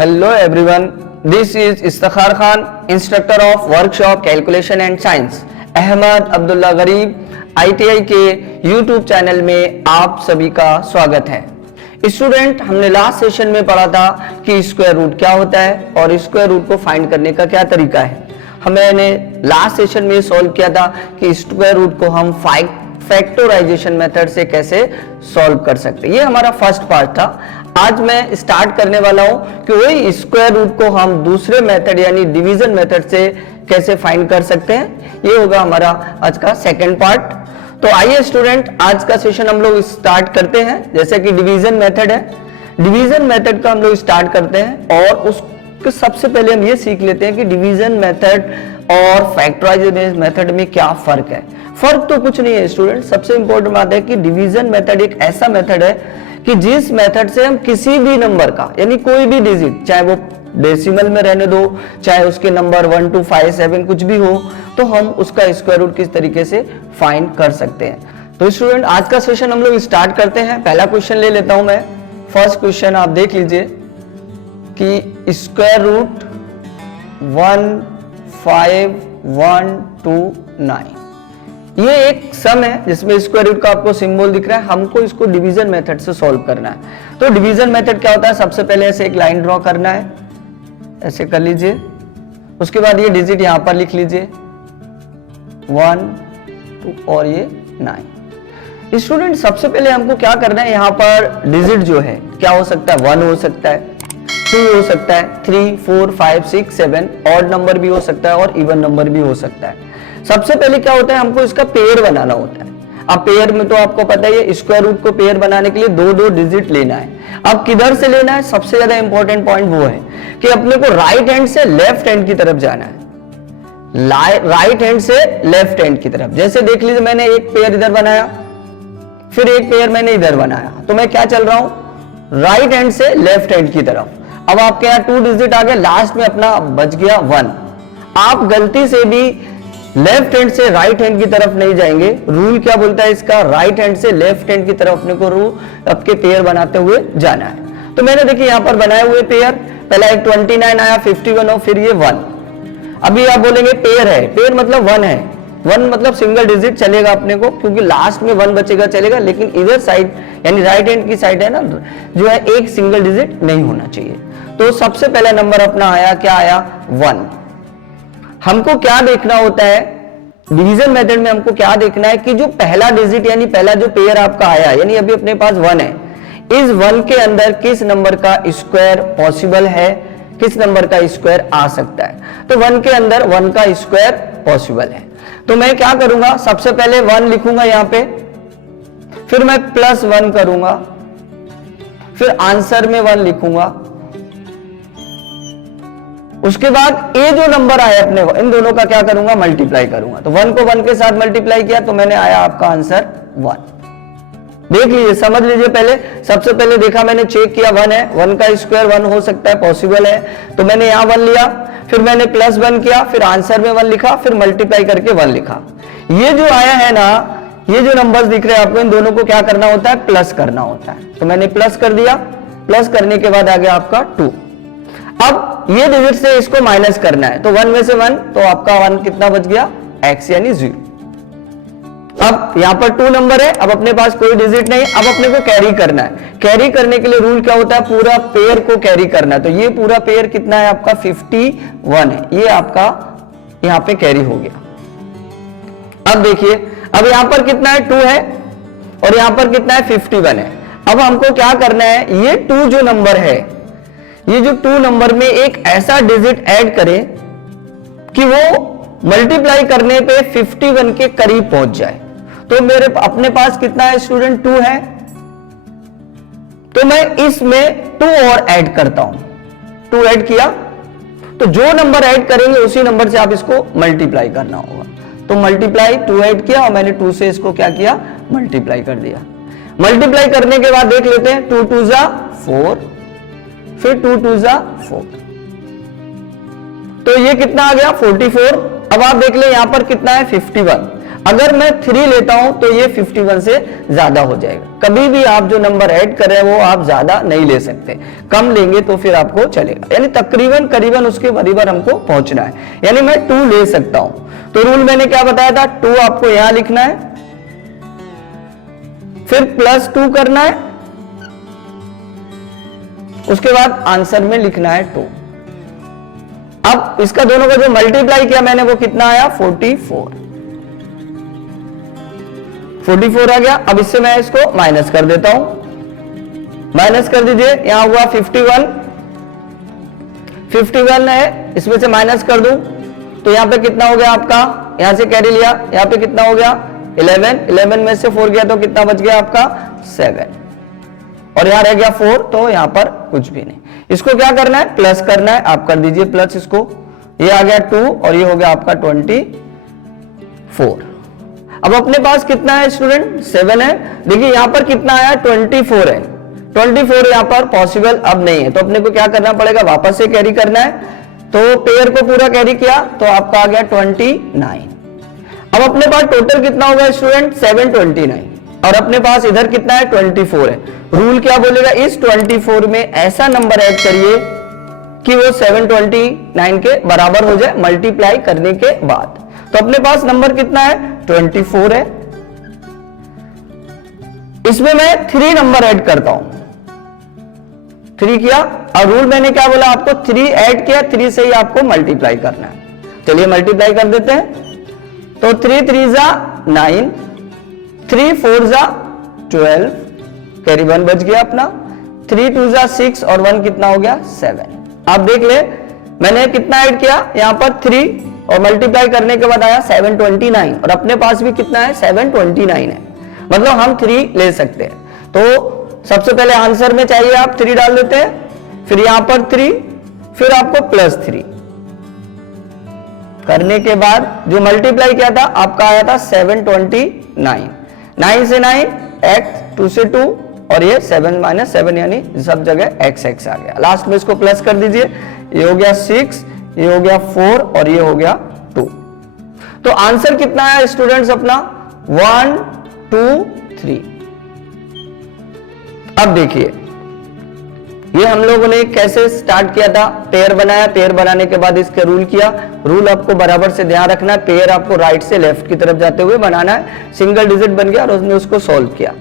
Hello everyone, this is Istakhar Khan, instructor of workshop Calculation and Science, Ahmad Abdullah गरीब ITI के YouTube channel में आप सभी का स्वागत है। स्टूडेंट, हमने लास्ट सेशन में पढ़ा था कि स्क्वायर रूट क्या होता है और स्क्वायर रूट को फाइंड करने का क्या तरीका है। हमने लास्ट सेशन में सॉल्व किया था कि स्क्वायर रूट को हम फैक्टराइजेशन मेथड से कैसे सॉल्व कर सकते हैं। ये हमारा फर्स्ट पार्ट था। आज मैं स्टार्ट करने वाला हूं कि वही स्क्वायर रूट को हम दूसरे मेथड यानी डिवीजन मेथड से कैसे फाइंड कर सकते हैं। ये होगा हमारा आज का सेकंड पार्ट। तो आइए स्टूडेंट, आज का सेशन हम लोग स्टार्ट करते हैं। जैसे कि डिवीजन मेथड है, डिवीजन मेथड का हम लोग स्टार्ट करते हैं और उसके सबसे पहले हम ये सीख लेते हैं कि डिवीजन मेथड और फैक्टराइजेशन मेथड में क्या फर्क है। फर्क तो कुछ नहीं है स्टूडेंट, सबसे इंपॉर्टेंट बात है कि डिवीजन मेथड एक ऐसा मेथड है कि जिस मेथड से हम किसी भी नंबर का यानी कोई भी डिजिट, चाहे वो डेसिमल में रहने दो, चाहे उसके नंबर 1 2 5 7 कुछ भी हो, तो हम उसका स्क्वायर रूट किस तरीके से फाइंड कर सकते हैं। तो स्टूडेंट, आज का सेशन हम लोग स्टार्ट करते हैं। पहला क्वेश्चन ले लेता हूं मैं। फर्स्ट क्वेश्चन आप देख लीजिए कि स्क्वायर रूट 1 5 1 2 9, ये एक सम है जिसमें स्क्वायर रूट का आपको सिंबल दिख रहा है। हमको इसको डिवीजन मेथड से सॉल्व करना है। तो डिवीजन मेथड क्या होता है, सबसे पहले ऐसे एक लाइन ड्रॉ करना है, ऐसे कर लीजिए। उसके बाद ये डिजिट यहां पर लिख लीजिए 1 2 और ये 9। स्टूडेंट, सबसे पहले हमको क्या करना है, यहां पर डिजिट जो है क्या हो सकता है, 1 हो सकता है, 2 हो सकता है, 3 4 5 6 7 ऑड नंबर भी हो सकता है और इवन नंबर भी हो सकता है। सबसे पहले क्या होता है, हमको इसका पेयर बनाना होता है। अब पेयर में तो आपको पता है स्क्वायर रूट को पेयर बनाने के लिए दो डिजिट लेना है। अब किधर से लेना है, सबसे ज्यादा इंपॉर्टेंट पॉइंट वो है कि अपने को राइट हैंड से लेफ्ट हैंड की तरफ जाना है। राइट हैंड से लेफ्ट हैंड की तरफ। जैसे देख लीजिए, मैंने एक पेयर इधर बनाया, फिर एक पेयर मैंने इधर बनाया, तो मैं क्या चल रहा हूं, राइट हैंड से लेफ्ट हैंड की तरफ। अब आपके यहाँ 2 डिजिट आ गए, लास्ट में अपना बच गया 1। आप गलती से भी लेफ्ट हैंड से राइट हैंड की तरफ नहीं जाएंगे। रूल क्या बोलता है इसका, राइट हैंड से लेफ्ट हैंड की तरफ अपने को आपके पेयर बनाते हुए जाना है। तो मैंने देखिए यहां पर बनाए हुए पेयर, पहला एक 29 आया, 51 और फिर ये 1। अभी आप बोलेंगे पेयर है, पेयर मतलब 1 है, 1 मतलब सिंगल डिजिट चलेगा अपने को, क्योंकि लास्ट में 1 बचेगा चलेगा, लेकिन इधर साइड यानी राइट हैंड की साइड है ना, जो है एक सिंगल डिजिट नहीं होना चाहिए। तो सबसे पहला नंबर अपना आया, क्या आया, 1। हमको क्या देखना होता है डिवीजन मेथड में, हमको क्या देखना है कि जो पहला डिजिट यानी पहला जो पेयर आपका आया, यानी अभी अपने पास 1 है, इस 1 के अंदर किस नंबर का स्क्वायर पॉसिबल है, किस नंबर का स्क्वायर आ सकता है। तो 1 के अंदर 1 का स्क्वायर पॉसिबल है। तो मैं क्या करूंगा, सबसे पहले 1 लिखूंगा यहां पे, फिर मैं +1 करूंगा, फिर आंसर में 1 लिखूंगा। उसके बाद ये जो नंबर आया अपने, इन दोनों का क्या करूंगा, मल्टीप्लाई करूंगा। तो 1 को 1 के साथ मल्टीप्लाई किया तो मैंने आया आपका आंसर 1। देख लीजिए, समझ लीजिए। पहले सबसे पहले देखा मैंने, चेक किया 1 है, 1 का स्क्वायर 1 हो सकता है, पॉसिबल है, तो मैंने यहां 1 लिया, फिर मैंने +1 किया, फिर आंसर में 1 लिखा, फिर मल्टीप्लाई करके 1 लिखा। ये जो आया है ना, ये जो नंबर्स दिख रहे हैं आपको, इन दोनों को क्या करना होता है, प्लस करना होता है। तो मैंने प्लस कर दिया, प्लस करने के बाद आ गया आपका 2। अब ये डिजिट से इसको माइनस करना है, तो 1 में से 1, तो आपका 1 कितना बच गया, x यानी 0। अब यहां पर 2 नंबर है, अब अपने पास कोई डिजिट नहीं, अब अपने को कैरी करना है। कैरी करने के लिए रूल क्या होता है, पूरा पेयर को कैरी करना है। तो ये पूरा पेयर कितना है आपका, 51 है, ये आपका यहां पे कैरी हो गया। अब देखिए, अब यहां पर कितना है, 2 है, और यहां पर कितना है, 51 है। अब हमको क्या करना है, ये 2 जो नंबर है, ये जो 2 नंबर में एक ऐसा डिजिट ऐड करें कि वो मल्टीप्लाई करने पे 51 के करीब पहुंच जाए। तो मेरे अपने पास कितना है स्टूडेंट, 2 है, तो मैं इसमें 2 और ऐड करता हूं। 2 ऐड किया, तो जो नंबर ऐड करेंगे उसी नंबर से आप इसको मल्टीप्लाई करना होगा। तो मल्टीप्लाई 2 ऐड किया और मैंने 2 से इसको क्या किया, मल्टीप्लाई कर दिया। मल्टीप्लाई करने के बाद देख लेते हैं, 2 2 जा 4, फिर 2 2 जा 4, तो ये कितना आ गया, 44। अब आप देख ले यहां पर कितना है, 51। अगर मैं 3 लेता हूं तो ये 51 से ज्यादा हो जाएगा। कभी भी आप जो नंबर ऐड कर रहे हैं वो आप ज्यादा नहीं ले सकते, कम लेंगे तो फिर आपको चलेगा, यानी तकरीबन करीबन उसके बराबर हमको पहुंचना है, यानी मैं 2 ले सकता हूं। तो रूल मैंने क्या बताया था, 2 आपको यहां लिखना है, फिर +2 करना है, उसके बाद आंसर में लिखना है 2। अब इसका दोनों का जो मल्टीप्लाई किया मैंने वो कितना आया, 44 आ गया। अब इससे मैं इसको माइनस कर देता हूं, माइनस कर दीजिए, यहां हुआ 51 है, इसमें से माइनस कर दूं तो यहां पे कितना हो गया आपका, यहां से कैरी लिया, यहां पे कितना हो गया 11 में से 4 गया तो कितना बच गया आपका 7, और यहां रह गया 4, तो यहां पर कुछ भी नहीं। इसको क्या करना है, प्लस करना है, आप कर दीजिए प्लस इसको, ये आ गया 2 और ये हो गया आपका 24। अब अपने पास कितना है स्टूडेंट, 7 है। देखिए यहां पर कितना आया, 24 है, 24 यहां पर पॉसिबल अब नहीं है, तो अपने को क्या करना पड़ेगा, वापस से कैरी करना है। तो पेयर को पूरा कैरी किया तो आपका आ गया 29। अब अपने पास टोटल कितना होगा स्टूडेंट, 729, और अपने पास इधर कितना है 24 है। रूल क्या बोलेगा, इस 24 में ऐसा नंबर ऐड करिए कि वो 729 के बराबर हो जाए मल्टीप्लाई करने के बाद। तो अपने पास नंबर कितना है, 24 है। इसमें मैं 3 नंबर ऐड करता हूं, 3 किया, और रूल मैंने क्या बोला आपको, 3 ऐड किया, 3 से ही आपको मल्टीप्लाई करना है। चलिए मल्टीप्लाई कर देते हैं। तो 3 3 जा 9, 3 4 जा 12, कैरी 1 बच गया अपना, 3 2 जा 6 और 1 कितना हो गया 7। आप देख ले मैंने कितना ऐड किया, यहां पर 3 और मल्टीप्लाई करने के बाद आया 729, और अपने पास भी कितना है 729 है, मतलब हम 3 ले सकते हैं। तो सबसे पहले आंसर में चाहिए आप 3 डाल देते हैं, फिर यहां पर 3, फिर आपको +3 करने के बाद जो मल्टीप्लाई किया था आपका आया था 729, 9 से 9 x, 2 से 2, और ये 7 - 7 यानी सब जगह x आ गया। लास्ट में इसको प्लस कर दीजिए, ये हो गया 6, ये हो गया 4 और ये हो गया 2। तो आंसर कितना है स्टूडेंट्स अपना 1 2 3। अब देखिए ये हम लोगों ने कैसे स्टार्ट किया था, पेयर बनाया, पेयर बनाने के बाद इसके रूल किया। रूल आपको बराबर से ध्यान रखना है, पेयर आपको राइट से लेफ्ट की तरफ जाते हुए बनाना है। सिंगल डिजिट बन गया और उसने उसको सॉल्व किया।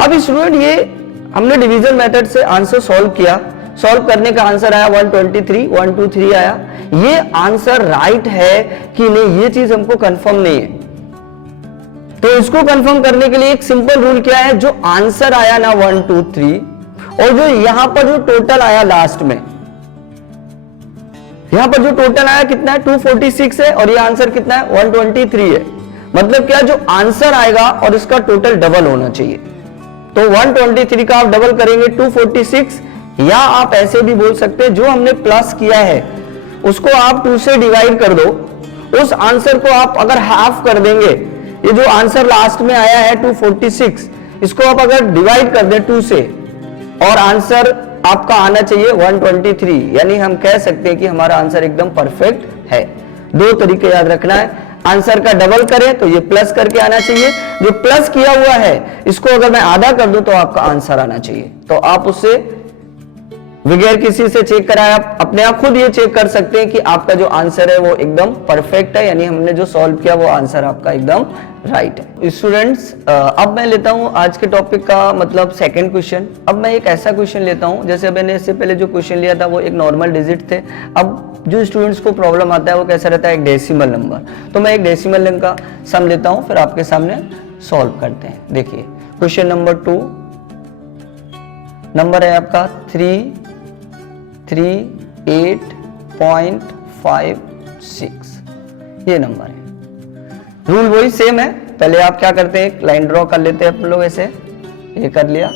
अब स्टूडेंट ये हमने डिवीजन मेथड से आंसर सॉल्व किया, सॉल्व करने का आंसर आया 123, 1 2 3 आया। ये आंसर राइट है कि नहीं ये चीज हमको कंफर्म नहीं है, तो इसको कंफर्म करने के लिए एक सिंपल रूल क्या है, जो आंसर आया ना 1 2 3 और जो यहां पर जो टोटल आया लास्ट में, यहां पर जो टोटल आया कितना है 246 है और ये आंसर कितना है 123 है। मतलब क्या, जो आंसर आएगा और इसका टोटल डबल होना चाहिए। तो 123 का आप डबल करेंगे 246, या आप ऐसे भी बोल सकते हैं जो हमने प्लस किया है उसको आप 2 से डिवाइड कर दो, उस आंसर को आप अगर हाफ कर देंगे, ये जो आंसर लास्ट में आया है 246, इसको आप अगर डिवाइड कर दें 2 से और आंसर आपका आना चाहिए 123, यानी हम कह सकते हैं कि हमारा आंसर एकदम परफेक्ट है। 2 तरीके याद रखना है, आंसर का डबल करें तो ये प्लस करके आना चाहिए, जो प्लस किया हुआ है इसको अगर मैं आधा कर दूं तो आपका आंसर आना चाहिए। तो आप उससे बगैर किसी से चेक कराए आप अपने आप खुद ये चेक कर सकते हैं कि आपका जो आंसर है वो एकदम परफेक्ट है, यानी हमने जो सॉल्व किया वो आंसर आपका एकदम राइट है। स्टूडेंट्स अब मैं लेता हूं आज के टॉपिक का मतलब सेकंड क्वेश्चन। अब मैं एक ऐसा क्वेश्चन लेता हूं, जैसे मैंने इससे पहले जो क्वेश्चन लिया था वो एक नॉर्मल डिजिट थे। अब जो स्टूडेंट्स को प्रॉब्लम आता है वो कैसा रहता है, एक डेसिमल नंबर। तो मैं एक डेसिमल नंबर का सम लेता हूं, फिर आपके सामने सॉल्व करते हैं। देखिए क्वेश्चन नंबर 2, नंबर है आपका 338.56, ये नंबर है। रूल वही सेम है, पहले आप क्या करते हैं एक लाइन ड्रॉ कर लेते हैं अपन लोग, ऐसे ये कर लिया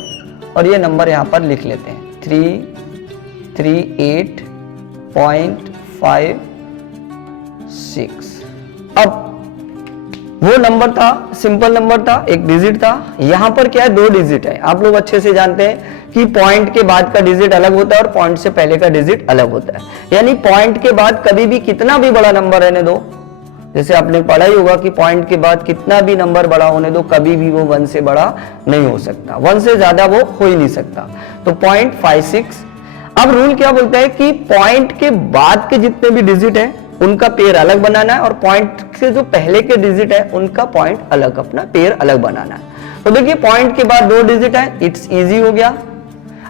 और ये नंबर यहां पर लिख लेते हैं 338.56। अब वो नंबर था, सिंपल नंबर था, एक डिजिट था। यहां पर क्या है 2 डिजिट है। आप लोग अच्छे से जानते हैं कि पॉइंट के बाद का डिजिट अलग होता है और पॉइंट से पहले का डिजिट अलग होता है, यानी पॉइंट के बाद कभी भी कितना भी बड़ा नंबर रहने दो जैसे आपने पढ़ा ही होगा कि पॉइंट के बाद कितना भी नंबर बड़ा होने दो, कभी भी वो 1 से बड़ा नहीं हो सकता, 1 से ज्यादा वो हो ही नहीं सकता। तो 0.56। अब रूल क्या बोलता है कि पॉइंट के बाद के जितने भी डिजिट है उनका पेयर अलग बनाना है, और पॉइंट से जो पहले के डिजिट है उनका पॉइंट अलग, अपना पेयर अलग बनाना है। तो देखिए पॉइंट के बाद 2 डिजिट है, इट्स इजी हो गया।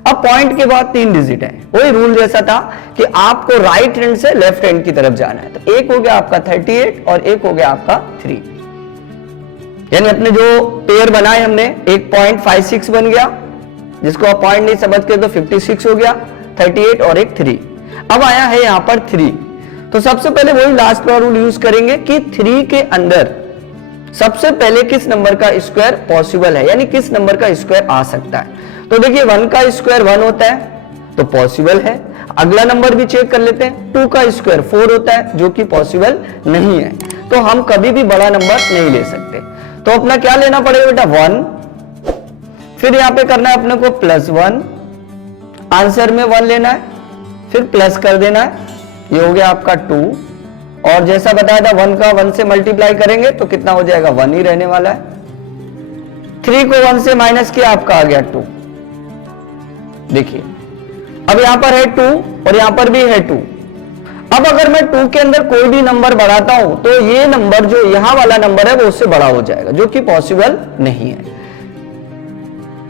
अब पॉइंट के बाद 3 डिजिट है, वही रूल जैसा था कि आपको राइट हैंड से लेफ्ट हैंड की तरफ जाना है। तो एक हो गया आपका 38 और एक हो गया आपका 3, यानी अपने जो पेयर बनाए हमने, एक 0.56 बन गया, जिसको आप पॉइंट नहीं समझ के तो 56 हो गया, 38 और एक 3। अब आया है यहां पर 3, तो सबसे पहले वही लास्ट वाला रूल यूज करेंगे कि 3 के अंदर सबसे पहले किस नंबर का स्क्वायर पॉसिबल है, यानी किस नंबर का स्क्वायर आ सकता है। तो देखिए 1 का स्क्वायर 1 होता है तो पॉसिबल है। अगला नंबर भी चेक कर लेते हैं, 2 का स्क्वायर 4 होता है जो कि पॉसिबल नहीं है। तो हम कभी भी बड़ा नंबर नहीं ले सकते। तो अपना क्या लेना पड़ेगा बेटा, 1, फिर यहां पे करना है अपने को +1, आंसर में 1 लेना है, फिर प्लस कर देना है, ये हो गया आपका 2, और जैसा बताया था 1 का 1 से मल्टीप्लाई करेंगे तो कितना हो जाएगा, 1 ही रहने वाला है। 3 को 1 से माइनस किया, आपका आ गया 2। देखिए अब यहां पर है 2 और यहां पर भी है 2। अब अगर मैं 2 के अंदर कोई भी नंबर बढ़ाता हूं तो ये नंबर जो यहां वाला नंबर है वो उससे बड़ा हो जाएगा, जो कि पॉसिबल नहीं है।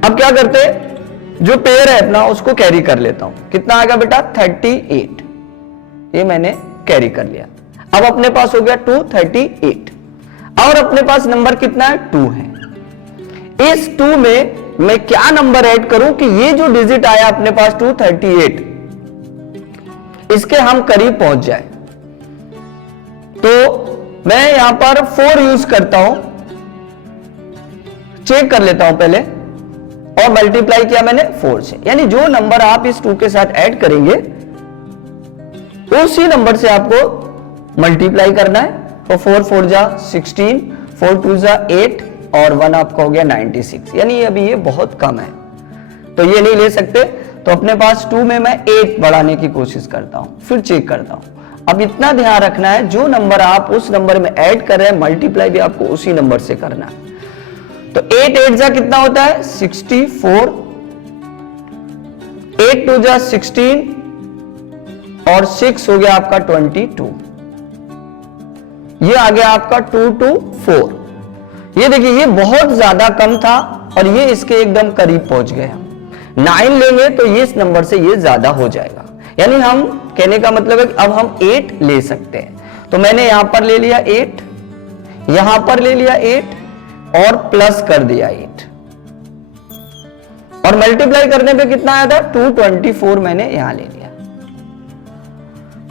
अब क्या करते हैं, जो पेयर है अपना उसको कैरी कर लेता हूं। कितना आ गया बेटा, 38, ये मैंने कैरी कर लिया। अब अपने पास हो गया 238, और अपने पास नंबर कितना है, 2 है। इस 2 में मैं क्या नंबर ऐड करूं कि ये जो डिजिट आया अपने पास 238, इसके हम करीब पहुंच जाए। तो मैं यहां पर 4 यूज करता हूं, चेक कर लेता हूं पहले, और मल्टीप्लाई किया मैंने 4 से, यानी जो नंबर आप इस 2 के साथ ऐड करेंगे उसी नंबर से आपको मल्टीप्लाई करना है। तो 4 4 जा 16, 4 2 जा 8 और 1 आपका हो गया 96, यानी अभी ये बहुत कम है तो ये नहीं ले सकते। तो अपने पास 2 में मैं 8 बढ़ाने की कोशिश करता हूं, फिर चेक करता हूं। अब इतना ध्यान रखना है, जो नंबर आप उस नंबर में ऐड कर रहे हैं मल्टीप्लाई भी आपको उसी नंबर से करना है। तो 8 8 जा कितना होता है, 64, 8 2 जा 16 और 6 हो गया आपका 22। ये आ गया आपका 224। ये देखिए ये बहुत ज्यादा कम था और ये इसके एकदम करीब पहुंच गया। 9 लेंगे तो ये इस नंबर से ये ज्यादा हो जाएगा, यानी हम कहने का मतलब है कि अब हम 8 ले सकते हैं। तो मैंने यहां पर ले लिया 8, यहां पर ले लिया 8 और प्लस कर दिया 8, और मल्टीप्लाई करने पे कितना आया था, 224 मैंने यहां ले लिया।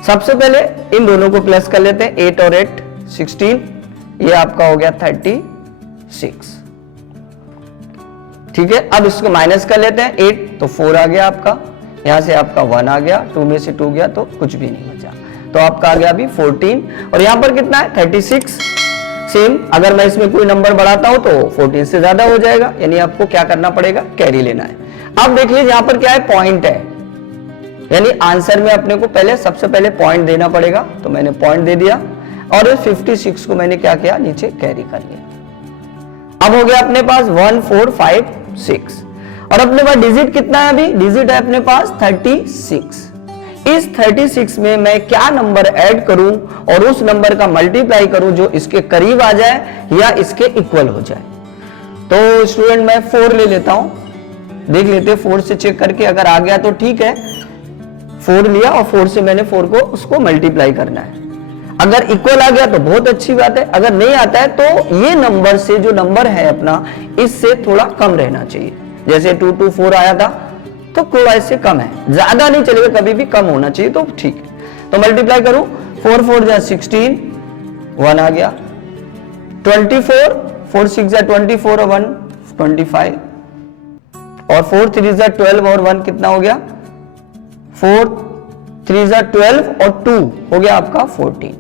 सबसे पहले इन दोनों को प्लस कर लेते हैं, 8 और 8 16, ये आपका हो गया 36। ठीक है, अब इसको माइनस कर लेते हैं, 8 तो 4 आ गया आपका, यहां से आपका 1 आ गया, 2 में से 2 गया तो कुछ भी नहीं बचा, तो आपका आ गया अभी 14। और यहां पर कितना है, 36। सेम अगर मैं इसमें कोई नंबर बढ़ाता हूं तो 14 से ज्यादा हो जाएगा, यानी आपको क्या करना पड़ेगा, कैरी लेना है। अब देख लीजिए यहां पर क्या है, पॉइंट है, यानी आंसर में अपने को पहले सबसे पहले पॉइंट देना पड़ेगा। तो मैंने पॉइंट दे दिया और इस 56 को मैंने क्या किया, नीचे कैरी कर लिया। अब हो गया अपने पास 1 4 5 6, और अपने पास डिजिट कितना है, अभी डिजिट है अपने पास 36। इस 36 में मैं क्या नंबर ऐड करूं और उस नंबर का मल्टीप्लाई करूं जो इसके करीब आ जाए या इसके इक्वल हो जाए। तो स्टूडेंट मैं 4 ले लेता हूं, देख लेते 4 से चेक करके, अगर आ गया तो ठीक है, 4 लिया और 4 से मैंने 4 को उसको मल्टीप्लाई करना है। अगर इक्वल आ गया तो बहुत अच्छी बात है, अगर नहीं आता है तो ये नंबर से जो नंबर है अपना इससे थोड़ा कम रहना चाहिए। जैसे 224 आया था तो थोड़ा इससे कम है, ज्यादा नहीं चलेगा, कभी भी कम होना चाहिए, तो ठीक है। तो मल्टीप्लाई करूं, 4 4 जा 16, 1 आ गया, 24, 4 6 जा 24 और 1 25, और 4 3 जा 12 और 1 कितना हो गया, 4 3 जा 12 और 2 हो गया आपका 14।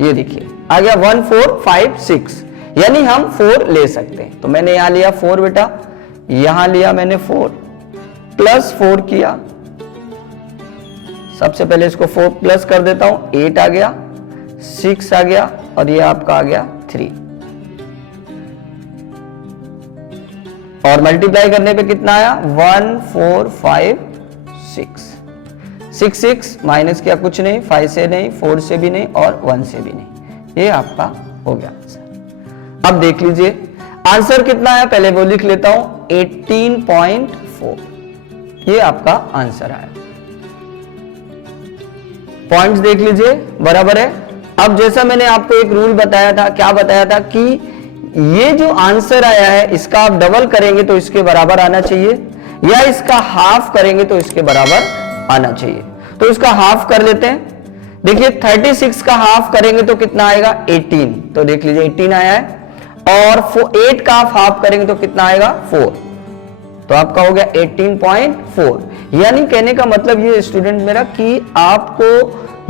ये देखिए आ गया 1 4 5 6, यानी हम 4 ले सकते हैं। तो मैंने यहां लिया 4 बेटा, यहां लिया मैंने 4, प्लस 4 किया, सबसे पहले इसको 4 प्लस कर देता हूं, 8 आ गया, 6 आ गया और ये आपका आ गया 3, और मल्टीप्लाई करने पे कितना आया 1 4 5 6, 6 6 माइनस किया कुछ नहीं, 5 से नहीं, 4 से भी नहीं और 1 से भी नहीं, ये आपका हो गया आंसर। अब देख लीजिए आंसर कितना है, पहले वो लिख लेता हूं 18.4, ये आपका आंसर आया। पॉइंट्स देख लीजिए बराबर है। अब जैसा मैंने आपको एक रूल बताया था, क्या बताया था कि ये जो आंसर आया है इसका आप डबल करेंगे तो इसके बराबर आना चाहिए, या इसका हाफ करेंगे तो इसके बराबर आना चाहिए। तो इसका हाफ कर लेते हैं। देखिए 36 का हाफ करेंगे तो कितना आएगा 18, तो देख लीजिए 18 आया है, और 8 का आप हाफ करेंगे तो कितना आएगा 4, तो आपका हो गया 18.4। यानी कहने का मतलब ये स्टूडेंट मेरा कि आपको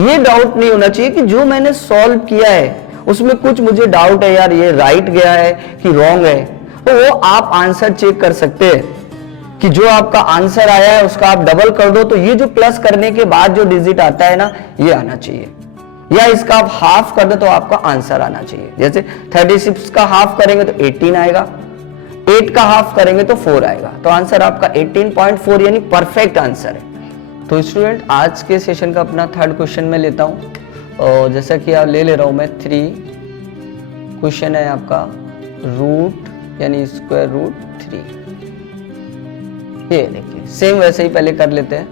ये डाउट नहीं होना चाहिए कि जो मैंने सॉल्व किया है उसमें कुछ मुझे डाउट है, यार ये राइट गया है कि रॉन्ग है, तो वो आप आंसर चेक कर सकते हैं कि जो आपका आंसर आया है उसका आप डबल कर दो तो ये जो प्लस करने के बाद जो डिजिट आता है ना ये आना चाहिए, या इसका आप हाफ कर दो तो आपका आंसर आना चाहिए। जैसे 36 का हाफ करेंगे तो 18 आएगा, 8 का हाफ करेंगे तो 4 आएगा, तो आंसर आपका 18.4 यानी परफेक्ट आंसर है। तो स्टूडेंट आज के सेशन का अपना थर्ड क्वेश्चन में लेता हूं, और जैसा कि आप ले रहा हूं मैं 3 क्वेश्चन है आपका रूट यानी स्क्वायर रूट 3। ये देखिए सेम वैसे ही पहले कर लेते हैं,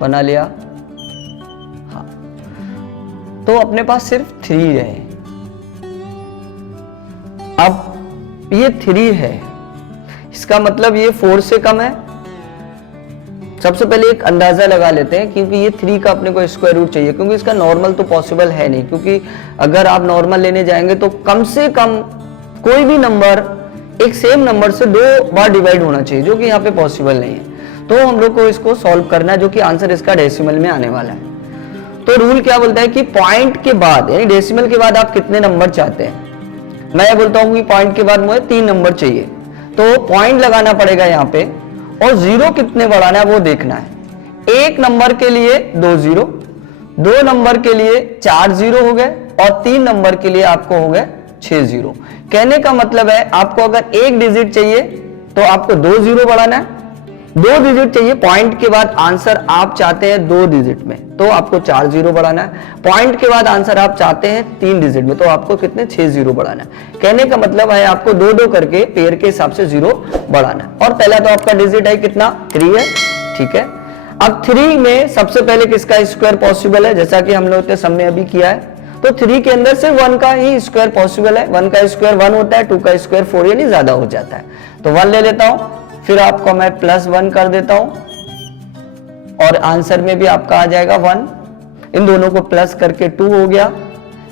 बना लिया। हाँ तो अपने पास सिर्फ 3 रहे, अब ये 3 है, इसका मतलब ये 4 से कम है। सबसे पहले एक अंदाजा लगा लेते हैं, क्योंकि ये 3 का अपने को स्क्वायर रूट चाहिए, क्योंकि इसका नॉर्मल तो पॉसिबल है नहीं, क्योंकि अगर आप नॉर्मल लेने जाएंगे तो कम से कम कोई भी नंबर एक सेम नंबर से 2 बार डिवाइड होना चाहिए, जो कि यहाँ पे पॉसिबल नहीं है। तो हम लोग को इसको सॉल्व करना है, जो कि आंसर इसका डेसिमल में आने वाला है। तो रूल क्या बोलता है कि पॉइंट के बाद यानी डेसिमल के बाद आप कितने नंबर चाहते हैं। मैं बोलता हूं कि पॉइंट के बाद मुझे 3 नंबर चाहिए, तो पॉइंट लगाना पड़ेगा यहाँ पे, और 0 कितने बढ़ाना है वो देखना है। 1 नंबर के लिए 2 0, 2 नंबर के लिए 4 0 हो गए, और 3 नंबर के लिए आपको हो गए 6 0। कहने का मतलब है आपको अगर 1 डिजिट चाहिए तो आपको 2 0 बढ़ाना है, 2 डिजिट चाहिए, पॉइंट के बाद आंसर आप चाहते हैं 2 डिजिट में तो आपको 4 0 बढ़ाना है, पॉइंट के बाद आंसर आप चाहते हैं 3 डिजिट में तो आपको कितने 6 0 बढ़ाना है। कहने का मतलब है आपको 2-2 करके पेयर के हिसाब से 0 बढ़ाना है। और पहला तो आपका डिजिट है कितना 3 है, ठीक है। अब 3 में सबसे पहले किसका स्क्वायर पॉसिबल है, जैसा कि हम लोग के सामने अभी किया है, तो 3 के अंदर से 1 का ही स्क्वायर पॉसिबल है। 1 का स्क्वायर 1 होता है, 2 का स्क्वायर 4 यानी ज्यादा हो जाता है, तो 1 ले लेता हूं, फिर आपको मैं +1 कर देता हूं, और आंसर में भी आपका आ जाएगा 1। इन दोनों को प्लस करके 2 हो गया,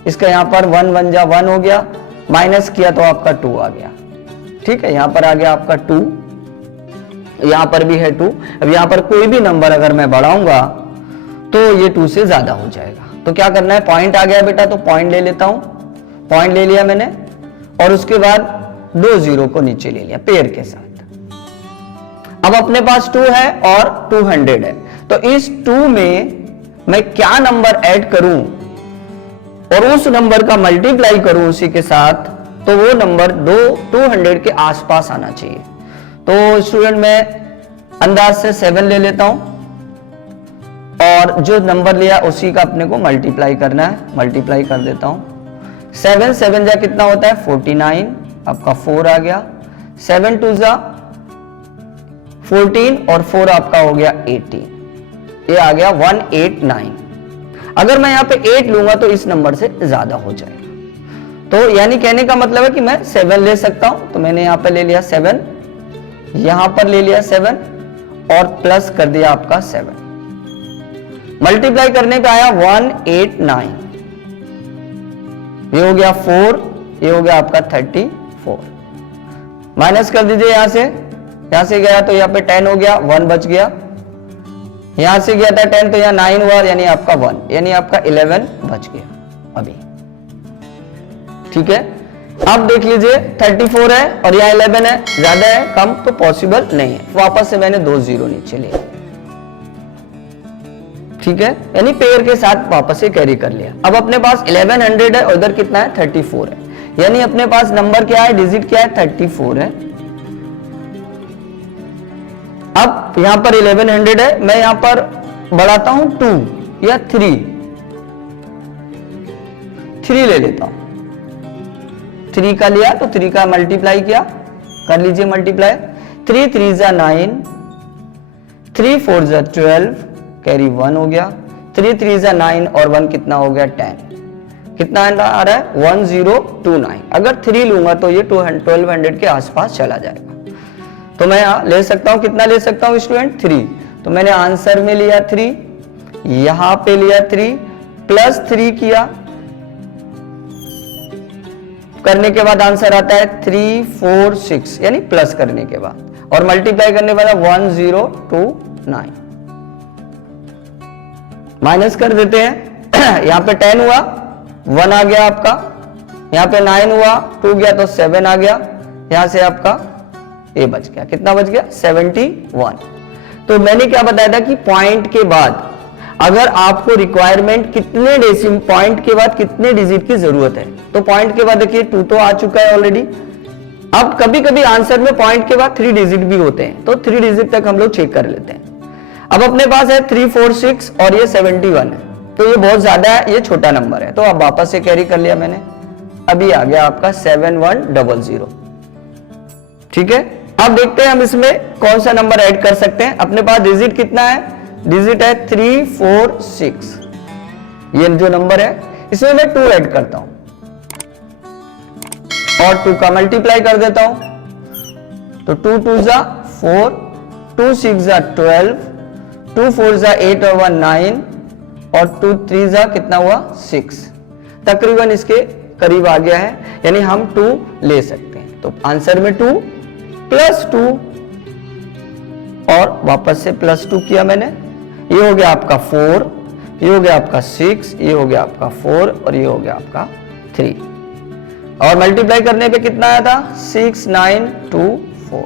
इसका यहां पर 1 1 जा 1 हो गया, माइनस किया तो आपका 2 आ गया, ठीक है। यहां पर आ गया आपका 2, यहां पर भी है 2। अब यहां पर कोई भी नंबर अगर मैं बढ़ाऊंगा तो ये 2 से ज्यादा हो जाएगा, तो क्या करना है, पॉइंट आ गया बेटा तो पॉइंट ले लेता हूं, पॉइंट ले लिया मैंने, और उसके बाद 2 0 को नीचे ले लिया पेयर के साथ। अब अपने पास 2 है और 200 है, तो इस 2 में मैं क्या नंबर ऐड करूं और उस नंबर का मल्टीप्लाई करूं उसी के साथ, तो वो नंबर 200 के आसपास आना चाहिए। तो स्टूडेंट मैं अंदाज से 7 ले लेता हूं, और जो नंबर लिया उसी का अपने को मल्टीप्लाई करना है, मल्टीप्लाई कर देता हूं। 7 7 जा कितना होता है 49, आपका 4 आ गया, 7 2 जा 14 और 4 आपका हो गया 18, ये आ गया 189। अगर मैं यहां पे 8 लूंगा तो इस नंबर से ज्यादा हो जाएगा, तो यानी कहने का मतलब है कि मैं 7 ले सकता हूं, तो मैंने यहां पे ले लिया 7, यहां पर ले लिया 7 और प्लस कर दिया आपका 7, मल्टीप्लाई करने पे आया 189, ये हो गया 4, ये हो गया आपका 34, माइनस कर दीजिए यहां से गया तो यहां पे 10 हो गया, 1 बच गया, यहां से गया था 10 तो यहां 9 हुआ, यानी आपका 1, यानी आपका 11 बच गया अभी, ठीक है। अब देख लीजिए 34 है और यहां 11 है, ज्यादा है कम तो पॉसिबल नहीं है, वापस से मैंने 2 0 नीचे लिया, ठीक है, यानी पेयर के साथ वापस से कैरी कर लिया। अब अपने पास 1100 है, उधर कितना है 34 है, यानी अपने पास नंबर क्या है, डिजिट क्या है 34 है। अब यहां पर 1100 है, मैं यहां पर बढ़ाता हूं 2 या 3 ले लेता हूं। 3 का लिया तो 3 का मल्टीप्लाई किया, कर लीजिए मल्टीप्लाई। 3 3 जा 9, 3 4 जा 12, कैरी 1 हो गया। 3 3 जा 9 और 1 कितना हो गया 10, कितना आ रहा है 1029। अगर 3 लूंगा तो ये 1200 के आसपास चला जाएगा। तो मैं यहां ले सकता हूं, कितना ले सकता हूं स्टूडेंट 3। तो मैंने आंसर में लिया 3, यहां पे लिया 3, प्लस 3 किया, करने के बाद आंसर आता है 346, यानी प्लस करने के बाद, और मल्टीप्लाई करने के बाद 1029। माइनस कर देते हैं, यहां पे 10 हुआ, 1 आ गया आपका, यहां पे 9 हुआ, 2 गया तो 7 आ गया, यहां से आपका ये बच गया, कितना बच गया 71। तो मैंने क्या बताया था कि पॉइंट के बाद अगर आपको रिक्वायरमेंट कितने डेसिमल पॉइंट के बाद कितने डिजिट की जरूरत है, तो पॉइंट के बाद देखिए 2 तो आ चुका है ऑलरेडी। अब कभी कभी आंसर में पॉइंट के बाद 3 डिजिट भी होते हैं, तो 3 डिजिट तक हम लोग चेक कर लेते हैं। अब अपने पास है 346 और ये 71 है, तो ये बहुत ज्यादा है, ये छोटा नंबर है, तो अब वापस से कैरी कर लिया मैंने, अभी आ गया आपका 7100। ठीक है, अब देखते हैं हम इसमें कौन सा नंबर ऐड कर सकते हैं। अपने पास डिजिट कितना है, डिजिट है 346, ये जो नंबर है इसमें मैं 2 ऐड करता हूं और 2 का मल्टीप्लाई कर देता हूं, तो 2 2 जा 4, 2 6 जा 12, 2 4 जा 8 और 1 9, और 2 3 जा कितना हुआ 6, तकरीबन इसके करीब आ गया है, यानी हम 2 ले सकते हैं। तो आंसर में 2 प्लस 2 और वापस से प्लस 2 किया मैंने, ये हो गया आपका 4, ये हो गया आपका 6, ये हो गया आपका 4 और ये हो गया आपका 3, और मल्टीप्लाई करने पे कितना आया था 6924।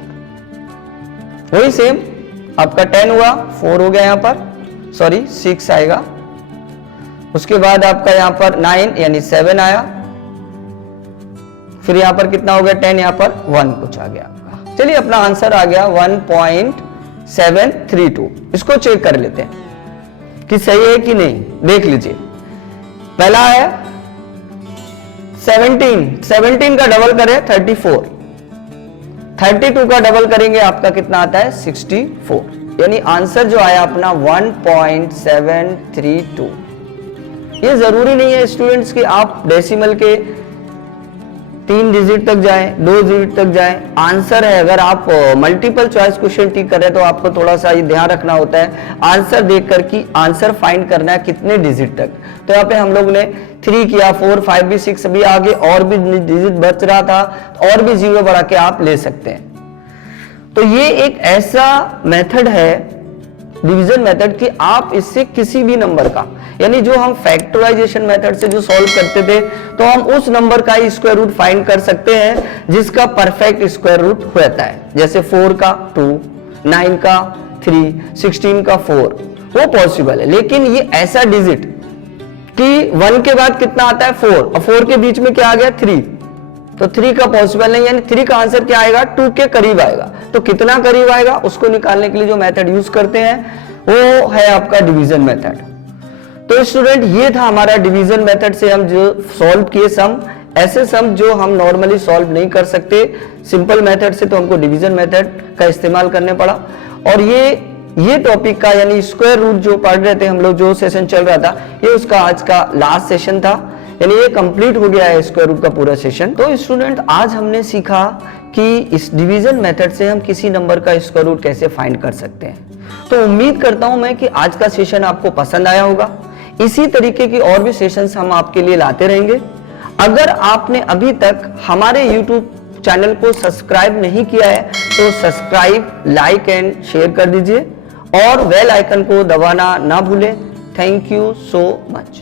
वही सेम आपका 10 हुआ, 4 हो गया यहां पर, सॉरी 6 आएगा, उसके बाद आपका यहां पर 9 यानी 7 आया, फिर यहां पर कितना हो गया 10, यहां पर 1 कुछ आ गया आपका। चलिए अपना आंसर आ गया 1.732। इसको चेक कर लेते हैं कि सही है कि नहीं, देख लीजिए। पहला है 17 का डबल करें 34, 32 का डबल करेंगे आपका कितना आता है 64, यानी आंसर जो आया अपना 1.732। ये जरूरी नहीं है स्टूडेंट्स कि आप डेसिमल के 3 डिजिट तक जाएं, 2 डिजिट तक जाएं। आंसर है, अगर आप मल्टीपल चॉइस क्वेश्चन टिक कर रहे हैं तो आपको थोड़ा सा ये ध्यान रखना होता है आंसर देखकर कि आंसर फाइंड करना है कितने डिजिट तक। तो यहाँ पे हम लोग ने 3 किया, 4 5 भी 6 अभी आगे और भी डिजिट बच रहा था, और भी 0 बढ़ा के आप ले सकते हैं। तो ये एक ऐसा मेथड है डिवीजन मेथड कि आप इससे किसी भी नंबर का, यानी जो हम फैक्टराइजेशन मेथड से जो सॉल्व करते थे, तो हम उस नंबर का ही स्क्वायर रूट फाइंड कर सकते हैं जिसका परफेक्ट स्क्वायर रूट होता है। जैसे 4 का 2, 9 का 3, 16 का 4, वो पॉसिबल है। लेकिन ये ऐसा डिजिट कि 1 के बाद कितना आता है 4, और 4 के बीच में क्या आ गया 3, तो 3 का पॉसिबल नहीं, यानी 3 का आंसर क्या आएगा 2 के करीब आएगा। तो कितना करीब आएगा उसको निकालने के लिए जो मेथड यूज करते हैं वो है आपका डिवीजन मेथड। तो स्टूडेंट ये था हमारा डिवीजन मेथड से हम जो सॉल्व किए सम, ऐसे सम जो हम नॉर्मली सॉल्व नहीं कर सकते सिंपल मेथड से, तो हमको डिवीजन मेथड का इस्तेमाल करने पड़ा। और ये टॉपिक का यानी स्क्वायर रूट जो पढ़ रहे थे हम लोग, जो सेशन चल रहा था, ये उसका आज का लास्ट सेशन था, यानी ये कंप्लीट हो गया है स्क्वायर रूट का पूरा सेशन। तो स्टूडेंट आज हमने सीखा कि इस डिवीजन मेथड से हम किसी नंबर का स्क्वायर रूट कैसे फाइंड कर सकते हैं। तो उम्मीद करता हूं मैं कि आज का सेशन आपको पसंद आया होगा। इसी तरीके की और भी सेशंस हम आपके लिए लाते रहेंगे। अगर आपने अभी तक हमारे YouTube चैनल को सब्सक्राइब नहीं किया है तो सब्सक्राइब, लाइक एंड शेयर कर दीजिए और बेल आइकन को दबाना ना भूलें। Thank you so much.